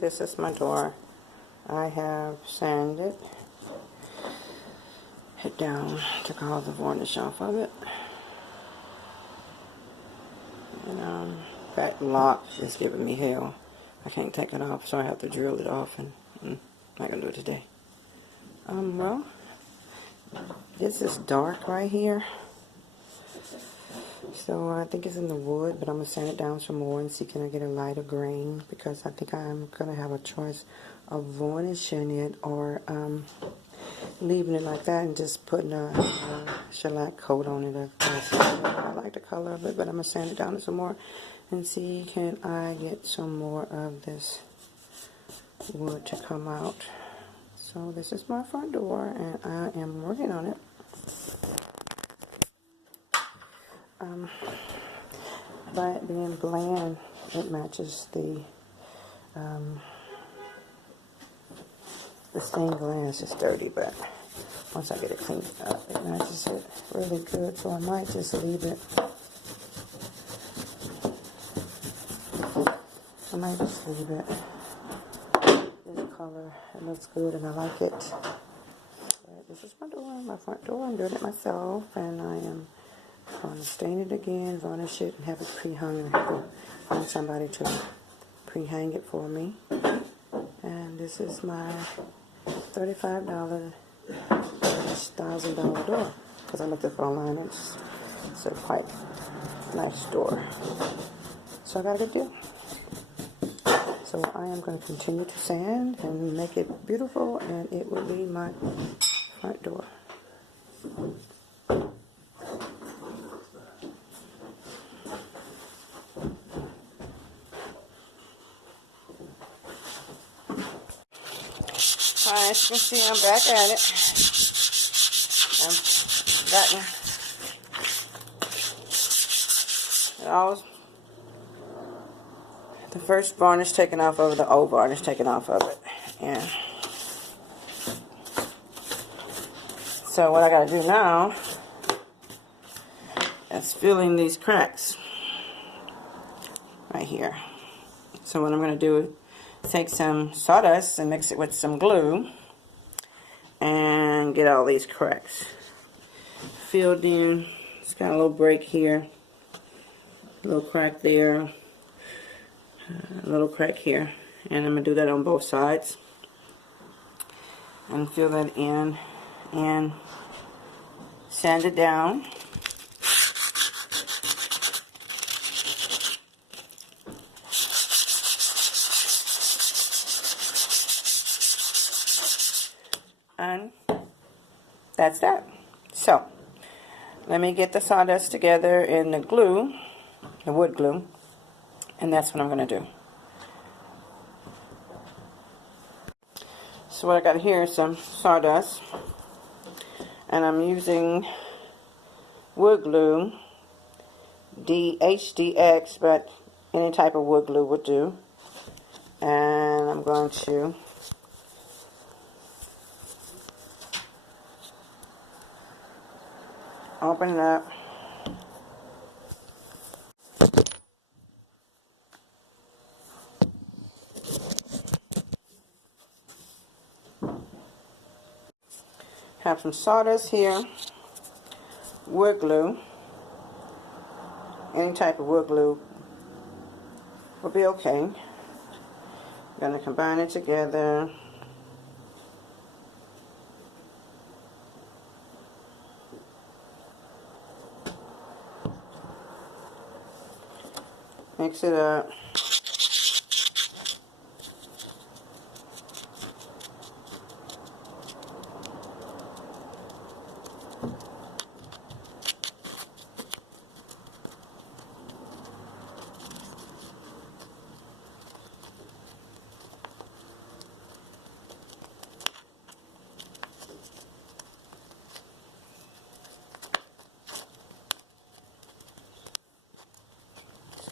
this is my door. I have sanded it down, took all the varnish off of it. And that lock is giving me hell. I can't take it off, so I have to drill it off, and I'm not going to do it today. Well, this is dark right here. So I think it's in the wood, but I'm going to sand it down some more and see can I get a lighter green, because I think I'm going to have a choice of varnishing it or leaving it like that and just putting a shellac coat on it. I like the color of it, but I'm going to sand it down some more and see can I get some more of this wood to come out. So this is my front door, and I am working on it. By it being bland, it matches the stained glass is dirty, but once I get it cleaned up, it matches it really good, so I might just leave it. I might just leave it. This color, it looks good and I like it. But this is my door, my front door. I'm doing it myself, and I am going to stain it again, varnish it, and have it pre-hung. I have to find somebody to pre-hang it for me. And this is my $35 $1,000 door, because I looked up online. It's a quite nice door. So I got a good deal. So I am going to continue to sand and make it beautiful, and it will be my front door. Alright, as you can see, I'm back at it. I've gotten the first varnish taken off of it, the old varnish taken off of it. And so what I got to do now is fill in these cracks right here. So what I'm going to do is take some sawdust and mix it with some glue and get all these cracks filled in. It's got a little break here, a little crack there, a little crack here, and I'm going to do that on both sides and fill that in and sand it down. And that's that. So let me get the sawdust together and the glue, the wood glue, and that's what I'm going to do. So what I got here is some sawdust, and I'm using wood glue, HDX, but any type of wood glue would do. And I'm going to open it up. Have some sawdust here, wood glue, any type of wood glue will be okay. I'm going to combine it together. Mix it up.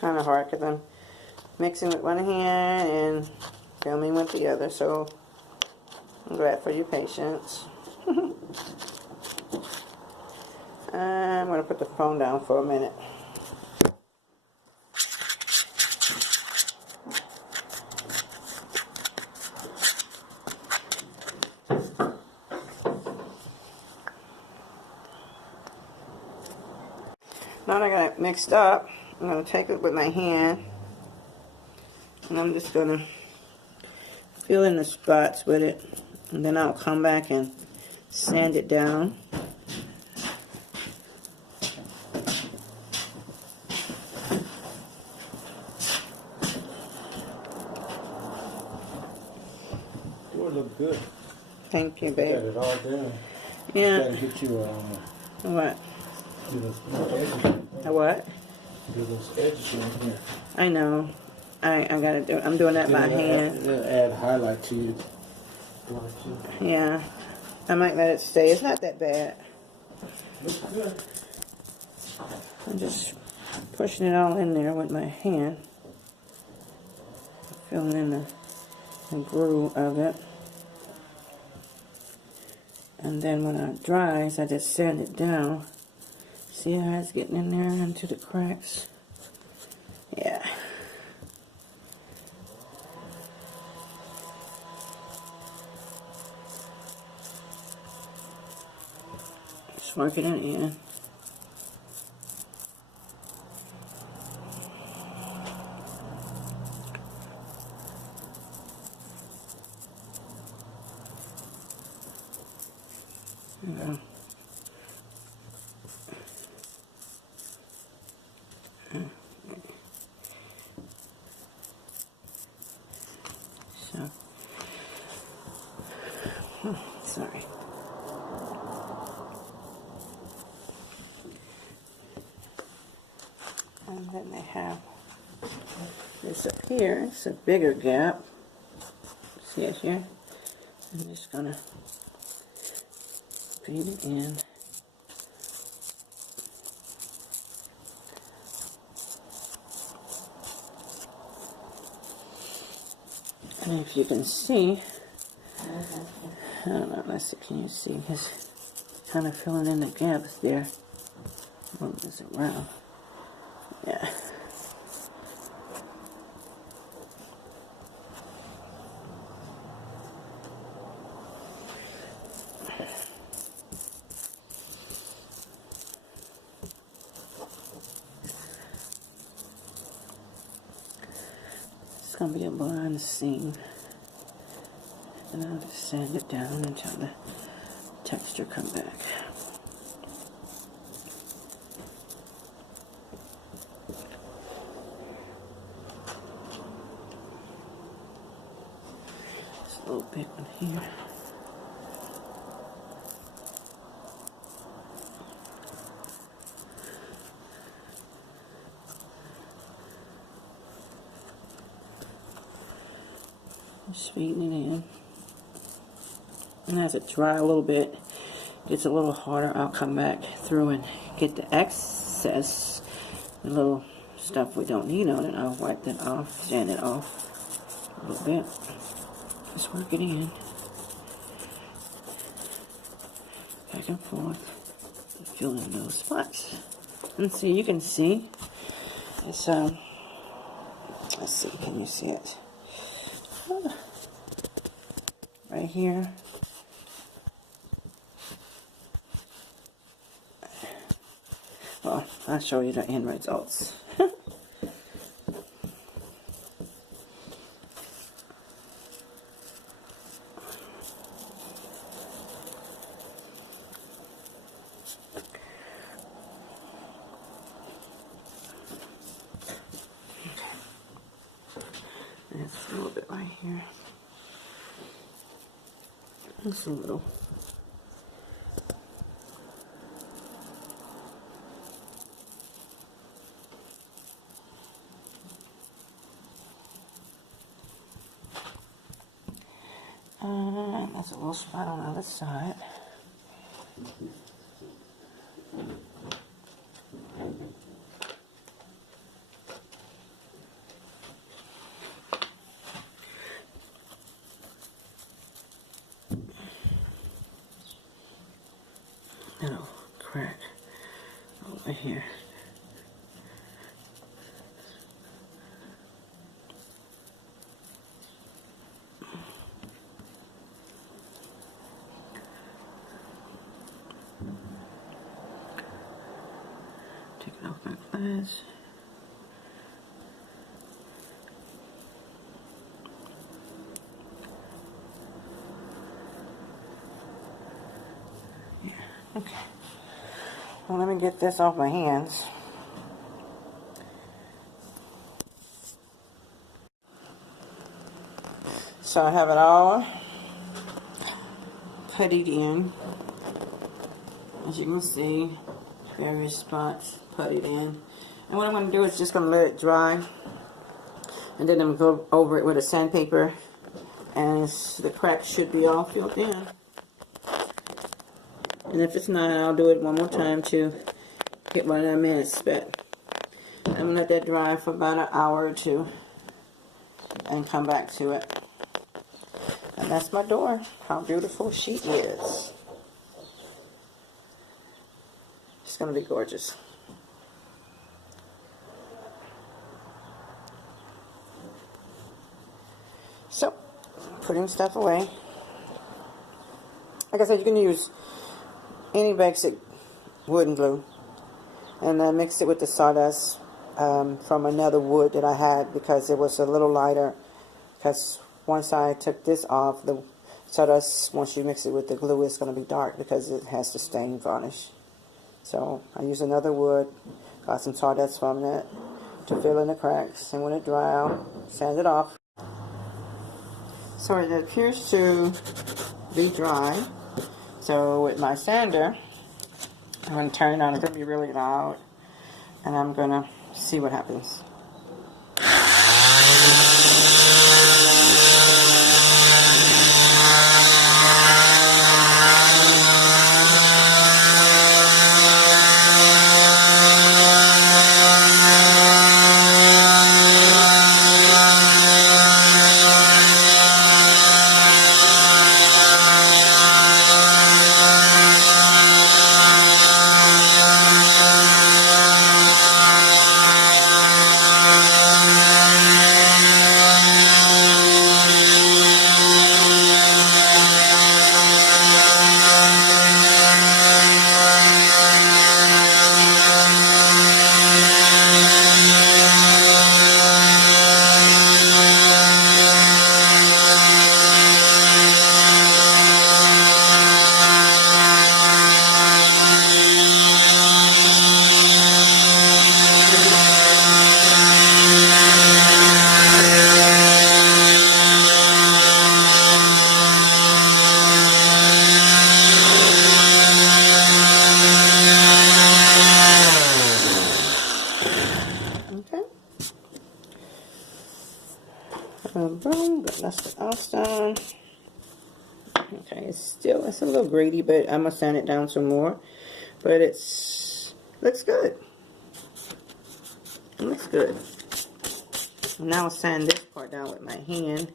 Kind of hard because I'm mixing with one hand and filming with the other, so I'm glad for your patience. I'm going to put the phone down for a minute. Now that I got it mixed up, I'm going to take it with my hand, and I'm just going to fill in the spots with it, and then I'll come back and sand it down. Boy, it look good. Thank you, You babe. got it all done. Yeah. You gotta get you What? those edges. A what? Do those edges in here. I know. I gotta do it. I'm doing that by hand. It'll add highlight to you. Yeah. I might let it stay. It's not that bad. Looks good. I'm just pushing it all in there with my hand. Filling in the groove of it. And then when it dries, I just sand it down. See how it's getting in there into the cracks? Yeah. Just working it in. Yeah. So, sorry. And then they have this up here. It's a bigger gap. See it here? I'm just gonna feed it in. And if you can see, I don't know, let's see, can you see? He's kind of filling in the gaps there. Move this around. Yeah. It's going to be a blind scene. And I'll just sand it down until the texture comes back. Just a little big one here. Just feeding it in. And as it dries a little bit, gets a little harder, I'll come back through and get the excess, the little stuff we don't need on it. I'll wipe that off, sand it off a little bit. Just work it in. Back and forth. And fill in those spots. And see, you can see, it's, let's see, can you see it? Right here. Well, I'll show you the end results. It's a little bit right here. Just a little. That's a little spot on the other side. Little crack over here. Take it off my sides. Yeah, okay. Well, let me get this off my hands. So I have it all puttied in. As you can see, various spots puttied in. And what I'm going to do is just going to let it dry. And then I'm going to go over it with a sandpaper. And the cracks should be all filled in. And if it's not, I'll do it one more time to get one of the minutes. But I'm going to let that dry for about an hour or two. And come back to it. And that's my door. How beautiful she is. It's going to be gorgeous. So, putting stuff away. Like I said, you can use any basic wooden glue. And I mixed it with the sawdust from another wood that I had because it was a little lighter. Because once I took this off, the sawdust, once you mix it with the glue, it's going to be dark because it has the stain varnish. So I use another wood, got some sawdust from it to fill in the cracks, and when it dry out, sand it off. So it appears to be dry. So with my sander, I'm going to turn it on. It's going to be really loud, and I'm going to see what happens. Boom, that's the outside. Okay, it's a little grady, but I'm gonna sand it down some more. But looks good. It looks good. Now I'll sand this part down with my hand.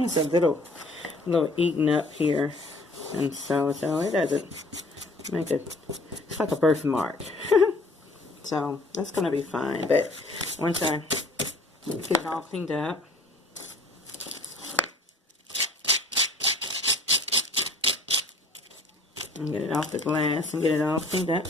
It's a little eaten up here, and so it doesn't make it. It's like a birthmark. So that's gonna be fine. But once I get it all cleaned up, and get it off the glass and get it all cleaned up.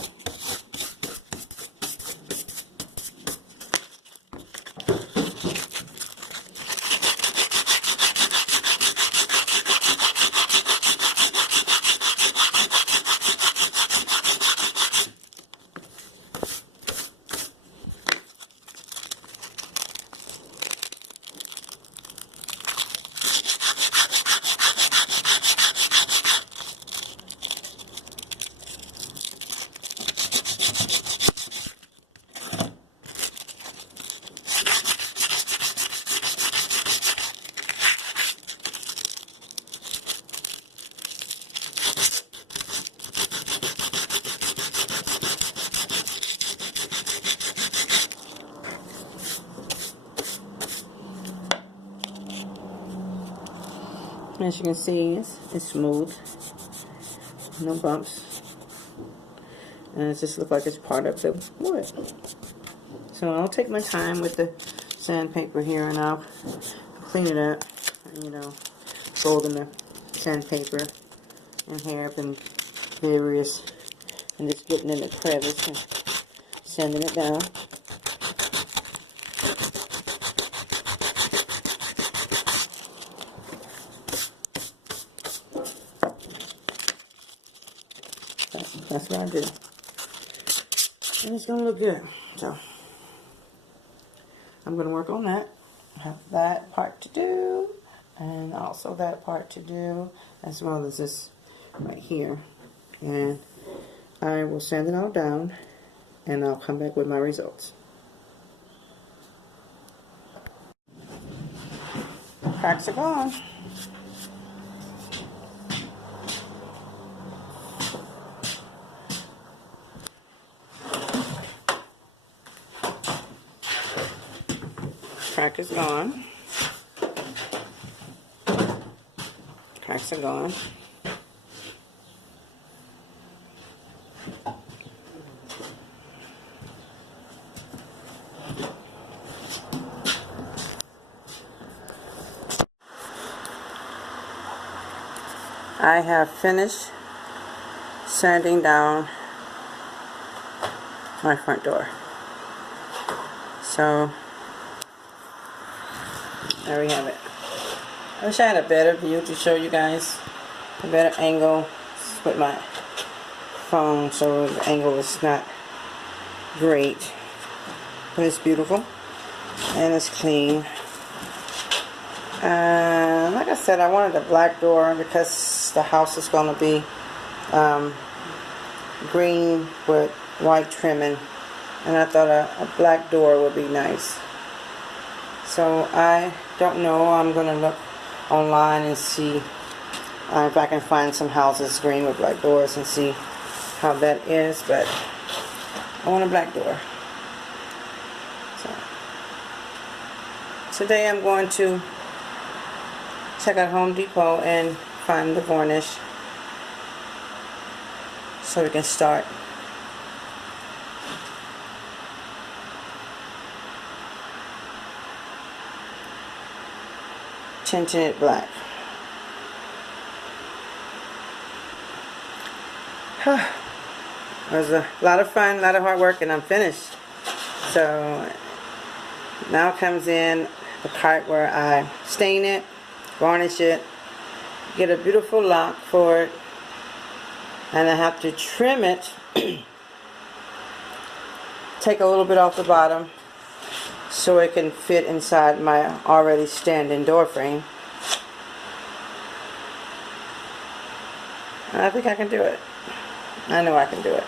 As you can see, it's smooth, no bumps, and it just looks like it's part of the wood. So I'll take my time with the sandpaper here, and I'll clean it up, you know, folding the sandpaper and hair up in various, and just getting in the crevice and sanding it down. That's what I do. And it's going to look good. So, I'm going to work on that. I have that part to do. And also that part to do. As well as this right here. And I will sand it all down. And I'll come back with my results. Cracks are gone. Crack is gone. Cracks are gone. I have finished sanding down my front door. So there we have it. I wish I had a better view to show you guys, a better angle with my phone, so the angle is not great, but it's beautiful and it's clean. Like I said, I wanted a black door because the house is going to be green with white trimming, and I thought a black door would be nice. So I don't know. I'm going to look online and see if I can find some houses green with black doors and see how that is. But I want a black door. So today I'm going to check out Home Depot and find the varnish so we can start. Tinting it black. It was a lot of fun, a lot of hard work, and I'm finished. So now comes in the part where I stain it, varnish it, get a beautiful lock for it, and I have to trim it, take a little bit off the bottom so it can fit inside my already standing door frame. And I think I can do it. I know I can do it.